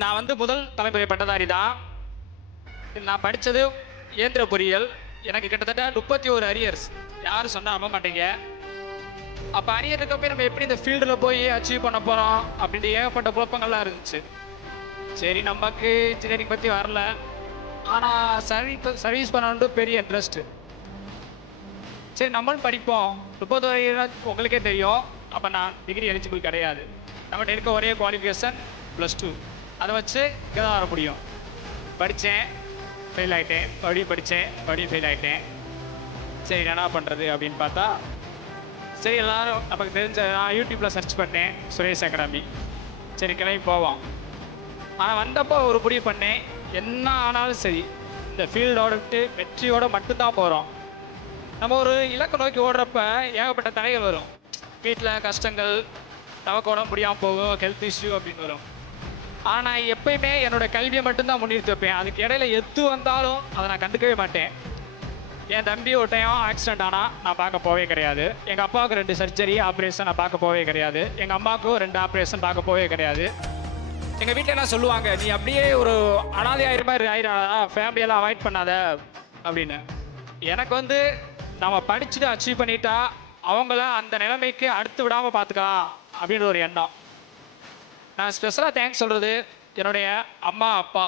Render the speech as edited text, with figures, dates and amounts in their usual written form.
நான் வந்து முதல் தலைமுறை பட்டதாரி தான். நான் படித்தது இயந்திர பொறியியல். எனக்கு கிட்டத்தட்ட 31 அரியர்ஸ். யாரும் சொன்னா நம்ப மாட்டீங்க. அப்போ அரியர் இருக்கப்போ நம்ம எப்படி இந்த ஃபீல்டில் போய் அச்சீவ் பண்ண போகிறோம் அப்படின்ட்டு ஏகப்பட்ட குழப்பங்கள்லாம் இருந்துச்சு. சரி, நமக்கு இன்ஜினியரிங் பற்றி வரல, ஆனால் சர்வீஸ் பண்ணணுன்ட்டு பெரிய இன்ட்ரெஸ்ட்டு. சரி, நம்மளும் படிப்போம். 30 அரியர் உங்களுக்கே தெரியும். அப்போ நான் டிகிரி எலிஜிபிள் கிடையாது. நம்மகிட்ட இருக்க ஒரே குவாலிஃபிகேஷன் +2. அதை வச்சு இங்கே தான் வர முடியும். படித்தேன், ஃபெயில் ஆகிட்டேன். மறுபடியும் படித்தேன், மறுபடியும் ஃபெயில் ஆகிட்டேன். சரி, என்ன பண்ணுறது அப்படின்னு பார்த்தா, சரி எல்லோரும் நமக்கு தெரிஞ்ச நான் யூடியூப்பில் சர்ச் பண்ணேன் சுரேஷ் அகாடமி. சரி, கிளம்பி போவோம். ஆனால் வந்தப்போ ஒரு முடிவு பண்ணேன், என்ன ஆனாலும் சரி இந்த ஃபீல்டோட விட்டு வெற்றியோடு மட்டும்தான் போகிறோம். நம்ம ஒரு இலக்கை நோக்கி ஓடுறப்ப ஏகப்பட்ட தடைகள் வரும். வீட்டில் கஷ்டங்கள், நமக்கு உடம்பு முடியாமல் போகும், ஹெல்த் இஷ்யூ அப்படின்னு வரும். ஆனால் நான் எப்பயுமே என்னோடய கல்வியை மட்டும்தான் முன்னிறுத்தி வைப்பேன். அதுக்கு இடையில எது வந்தாலும் அதை நான் கண்டுக்கவே மாட்டேன். என் தம்பி ஒரு டைம் ஆக்சிடென்ட் ஆனால் நான் பார்க்க போவே கிடையாது. எங்கள் அப்பாவுக்கு 2 சர்ஜரி ஆப்ரேஷன் நான் பார்க்க போவே கிடையாது. எங்கள் அம்மாவுக்கும் 2 ஆப்ரேஷன் பார்க்க போவே கிடையாது. எங்கள் வீட்டில் என்ன சொல்லுவாங்க, நீ அப்படியே ஒரு அனாதை மாதிரி ஆயிடாதா, ஃபேமிலியெல்லாம் அவாய்ட் பண்ணாத அப்படின்னு. எனக்கு வந்து நம்ம படிச்சுட்டு அச்சீவ் பண்ணிட்டா அவங்கள அந்த நிலைமைக்கு அடுத்து விடாமல் பார்த்துக்கலாம் அப்படின்ற ஒரு எண்ணம். நான் ஸ்பெஷலாக தேங்க்ஸ் சொல்கிறது என்னுடைய அம்மா அப்பா.